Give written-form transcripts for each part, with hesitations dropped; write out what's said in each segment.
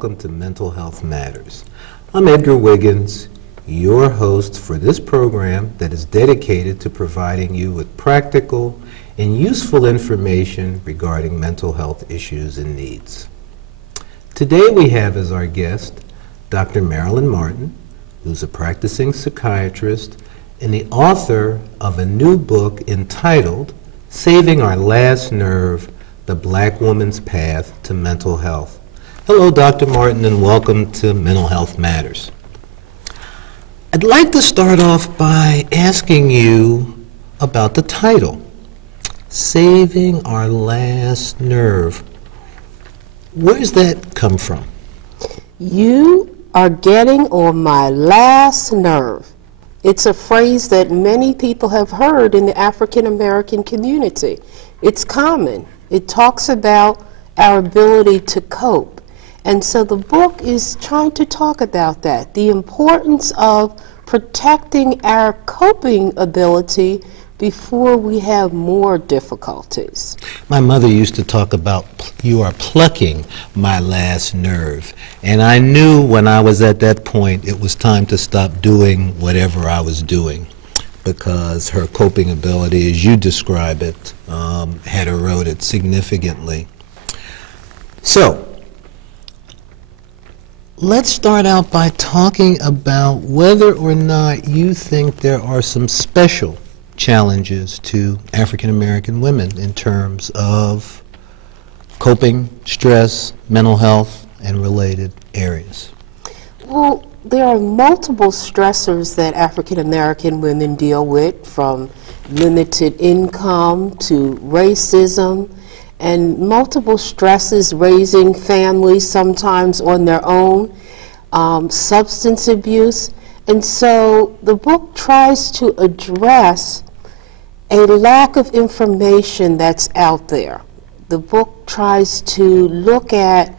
welcome to Mental Health Matters. I'm Edgar Wiggins, your host for this program that is dedicated to providing you with practical and useful information regarding mental health issues and needs. Today we have as our guest Dr. Marilyn Martin, who's a practicing psychiatrist and the author of a new book entitled Saving Our Last Nerve, The Black Woman's Path to Mental Health. Hello, Dr. Martin, and welcome to Mental Health Matters. I'd like to start off by asking you about the title, Saving Our Last Nerve. Where's that come from? You are getting on my last nerve. It's a phrase that many people have heard in the African American community. It's common. It talks about our ability to cope. And so the book is trying to talk about that, the importance of protecting our coping ability before we have more difficulties. My mother used to talk about you are plucking my last nerve. And I knew when I was at that point it was time to stop doing whatever I was doing, because her coping ability, as you describe it, had eroded significantly. So, let's start out by talking about whether or not you think there are some special challenges to African American women in terms of coping, stress, mental health, and related areas. Well, there are multiple stressors that African American women deal with, from limited income to racism, and multiple stresses raising families, sometimes on their own, substance abuse. And so the book tries to address a lack of information that's out there. The book tries to look at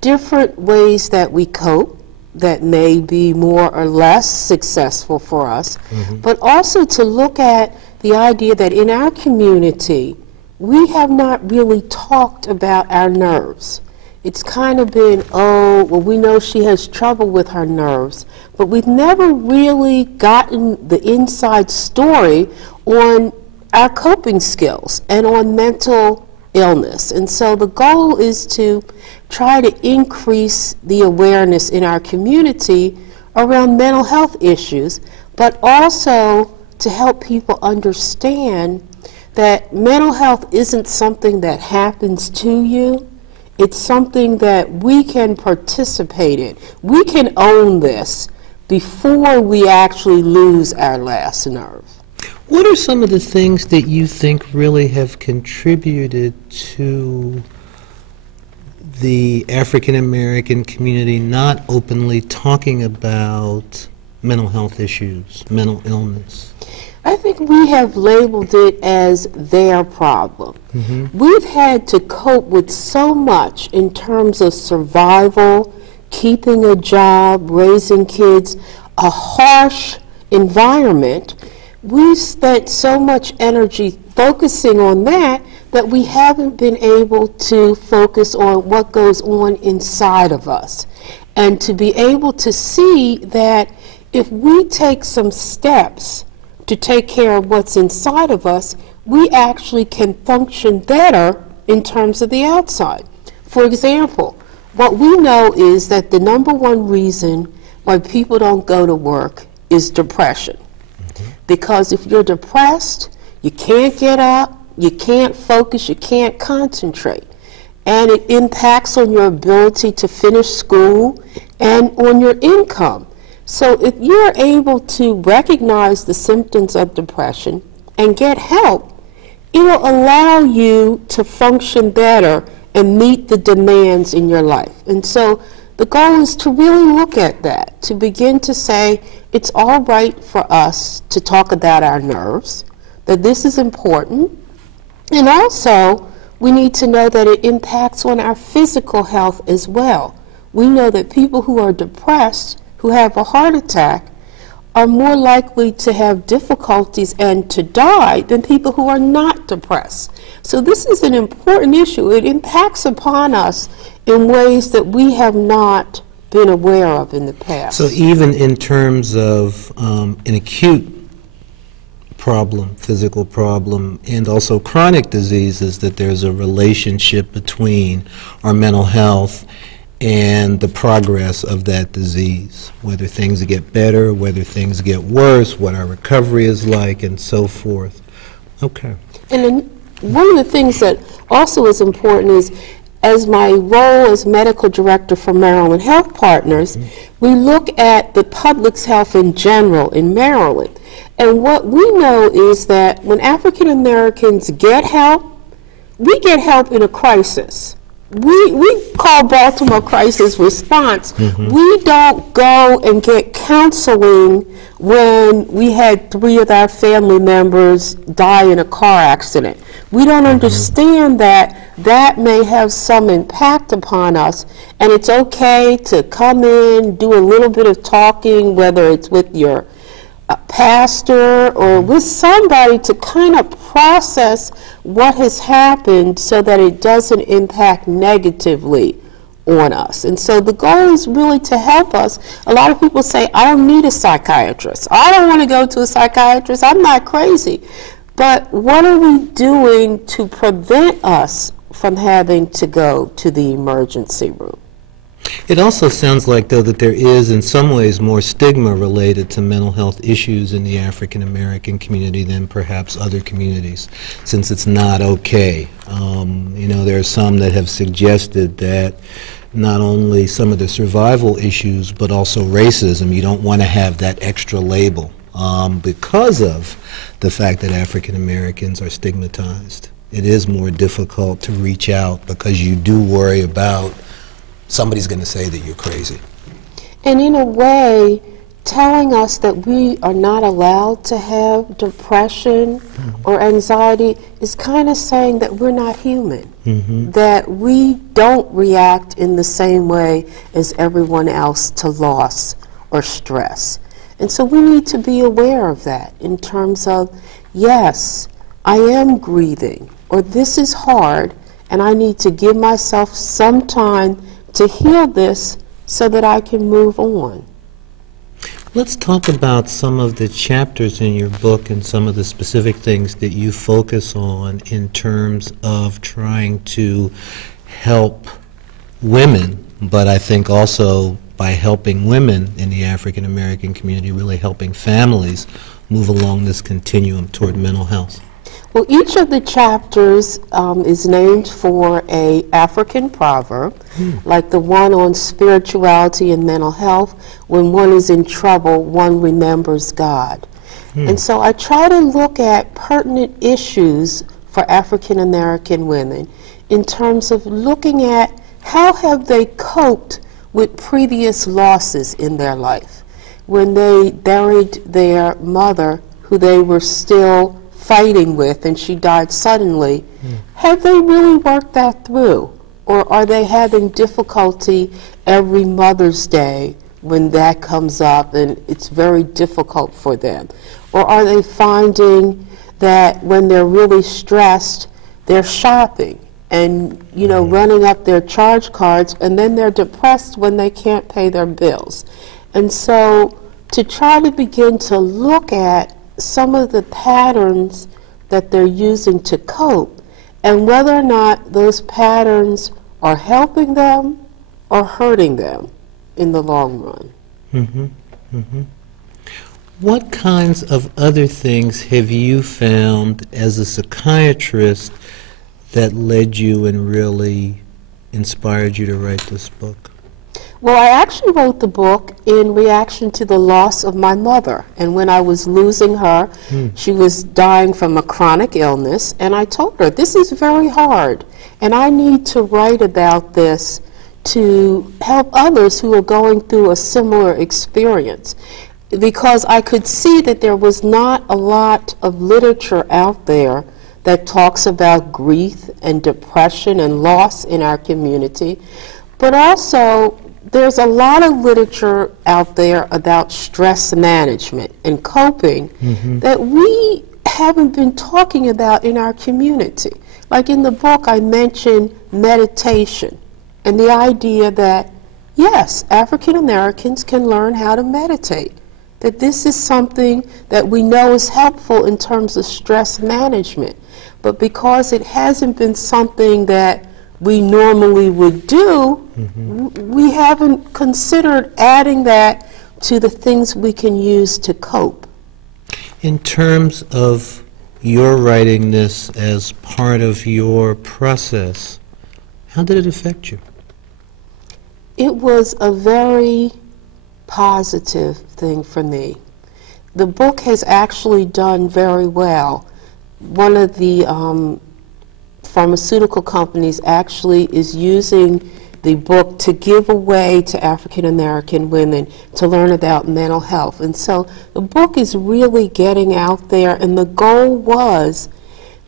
different ways that we cope that may be more or less successful for us, but also to look at the idea that in our community, we have not really talked about our nerves. It's kind of been, oh, well, we know she has trouble with her nerves, but we've never really gotten the inside story on our coping skills and on mental illness. And so the goal is to try to increase the awareness in our community around mental health issues, but also to help people understand that mental health isn't something that happens to you. It's something that we can participate in. We can own this before we actually lose our last nerve. What are some of the things that you think really have contributed to the African American community not openly talking about mental health issues, mental illness? I think we have labeled it as their problem. We've had to cope with so much in terms of survival, keeping a job, raising kids, a harsh environment. We've spent so much energy focusing on that that we haven't been able to focus on what goes on inside of us. And to be able to see that if we take some steps to take care of what's inside of us, we actually can function better in terms of the outside. For example, what we know is that the number one reason why people don't go to work is depression. Because if you're depressed, you can't get up, you can't focus, you can't concentrate. And it impacts on your ability to finish school and on your income. So if you're able to recognize the symptoms of depression and get help, it'll allow you to function better and meet the demands in your life. And so the goal is to really look at that, to begin to say it's all right for us to talk about our nerves, that this is important, and also we need to know that it impacts on our physical health as well. We know that people who are depressed, who have a heart attack, are more likely to have difficulties and to die than people who are not depressed. So this is an important issue. It impacts upon us in ways that we have not been aware of in the past. So even in terms of an acute problem, physical problem, and also chronic diseases, that there's a relationship between our mental health and the progress of that disease, whether things get better, whether things get worse, what our recovery is like, and so forth. Okay. And then one of the things that also is important is, as my role as medical director for Maryland Health Partners, we look at the public's health in general in Maryland. And what we know is that when African Americans get help, we get help in a crisis. We call Baltimore crisis response. We don't go and get counseling when we had 3 of our family members die in a car accident. We don't understand that that may have some impact upon us, and it's okay to come in, do a little bit of talking, whether it's with your pastor or with somebody, to kind of process what has happened so that it doesn't impact negatively on us. And so the goal is really to help us. A lot of people say, I don't need a psychiatrist. I don't want to go to a psychiatrist. I'm not crazy. But what are we doing to prevent us from having to go to the emergency room? It also sounds like, though, that there is in some ways more stigma related to mental health issues in the African American community than perhaps other communities, since it's not okay. There are some that have suggested that not only some of the survival issues, but also racism, you don't want to have that extra label because of the fact that African Americans are stigmatized. It is more difficult to reach out because you do worry about somebody's going to say that you're crazy. And in a way, telling us that we are not allowed to have depression or anxiety is kind of saying that we're not human, that we don't react in the same way as everyone else to loss or stress. And so we need to be aware of that in terms of, yes, I am grieving, or this is hard, and I need to give myself some time to heal this so that I can move on. Let's talk about some of the chapters in your book and some of the specific things that you focus on in terms of trying to help women, but I think also by helping women in the African American community, really helping families move along this continuum toward mental health. Well, each of the chapters is named for an African proverb, like the one on spirituality and mental health. When one is in trouble, one remembers God. And so I try to look at pertinent issues for African American women in terms of looking at how have they coped with previous losses in their life. When they buried their mother, who they were still fighting with, and she died suddenly, have they really worked that through? Or are they having difficulty every Mother's Day when that comes up and it's very difficult for them? Or are they finding that when they're really stressed, they're shopping and running up their charge cards, and then they're depressed when they can't pay their bills? And so to try to begin to look at some of the patterns that they're using to cope, and whether or not those patterns are helping them or hurting them in the long run. What kinds of other things have you found as a psychiatrist that led you and really inspired you to write this book? Well, I actually wrote the book in reaction to the loss of my mother. And when I was losing her, she was dying from a chronic illness, and I told her, this is very hard, and I need to write about this to help others who are going through a similar experience. Because I could see that there was not a lot of literature out there that talks about grief and depression and loss in our community, but also there's a lot of literature out there about stress management and coping that we haven't been talking about in our community. Like in the book, I mentioned meditation and the idea that, yes, African Americans can learn how to meditate, that this is something that we know is helpful in terms of stress management. But because it hasn't been something that we normally would do, we haven't considered adding that to the things we can use to cope. In terms of your writing this as part of your process, how did it affect you? It was a very positive thing for me. The book has actually done very well. One of the pharmaceutical companies actually is using the book to give away to African American women to learn about mental health. And so the book is really getting out there, and the goal was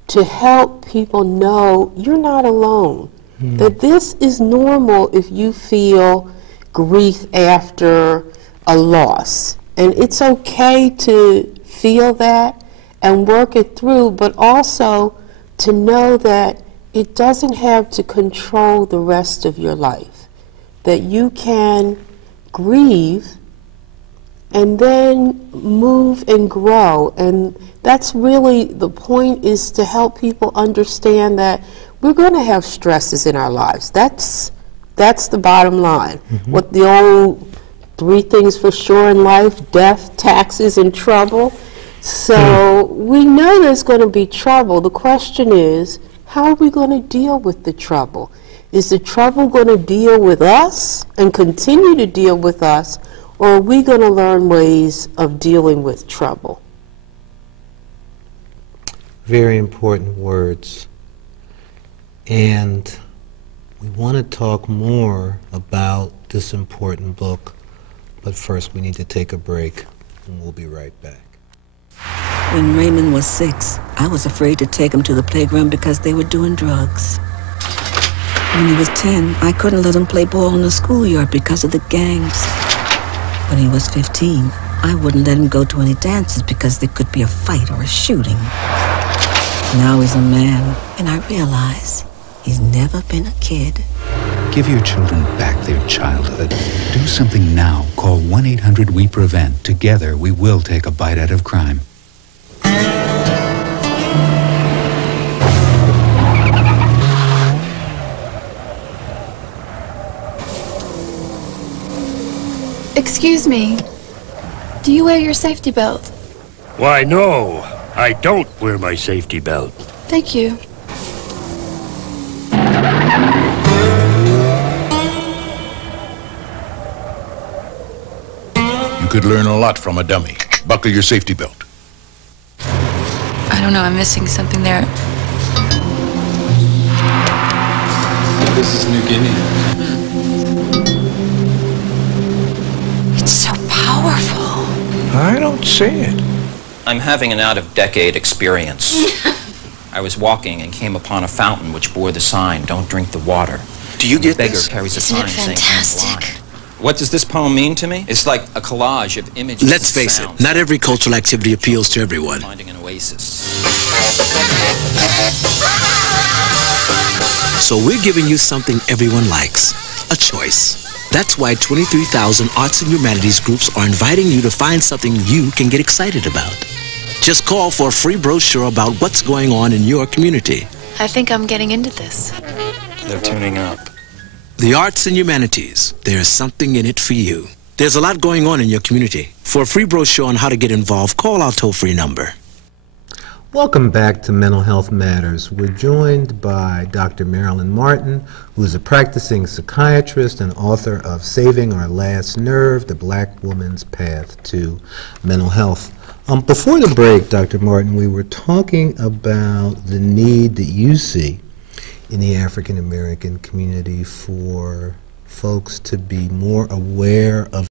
to help people know you're not alone, that this is normal if you feel grief after a loss. And it's okay to feel that and work it through, but also to know that it doesn't have to control the rest of your life, that you can grieve and then move and grow. And that's really the point, is to help people understand that we're going to have stresses in our lives. That's the bottom line. What the old 3 things for sure in life: death, taxes, and trouble. So we know there's going to be trouble. The question is, how are we going to deal with the trouble? Is the trouble going to deal with us and continue to deal with us, or are we going to learn ways of dealing with trouble? Very important words. And we want to talk more about this important book, but first we need to take a break, and we'll be right back. When Raymond was 6, I was afraid to take him to the playground because they were doing drugs. When he was 10, I couldn't let him play ball in the schoolyard because of the gangs. When he was 15, I wouldn't let him go to any dances because there could be a fight or a shooting. Now he's a man, and I realize he's never been a kid. Give your children back their childhood. Do something now. Call 1-800-WE-PREVENT. Together, we will take a bite out of crime. Excuse me. Do you wear your safety belt? Why, no. I don't wear my safety belt. Thank you. You could learn a lot from a dummy. Buckle your safety belt. I don't know, I'm missing something there. This is New Guinea. It's so powerful. I don't see it. I'm having an out-of-decade experience. I was walking and came upon a fountain which bore the sign, "Don't drink the water." Do you get The beggar this? carries a Isn't sign it saying, "I'm fantastic?" blind." What does this poem mean to me? It's like a collage of images. Let's face it, not every cultural activity appeals to everyone. Finding an oasis. So we're giving you something everyone likes, a choice. That's why 23,000 arts and humanities groups are inviting you to find something you can get excited about. Just call for a free brochure about what's going on in your community. I think I'm getting into this. They're tuning up. The arts and humanities, there's something in it for you. There's a lot going on in your community. For a free brochure on how to get involved, call our toll-free number. Welcome back to Mental Health Matters. We're joined by Dr. Marilyn Martin, who is a practicing psychiatrist and author of Saving Our Last Nerve, The Black Woman's Path to Mental Health. Before the break, Dr. Martin, we were talking about the need that you see in the African American community for folks to be more aware of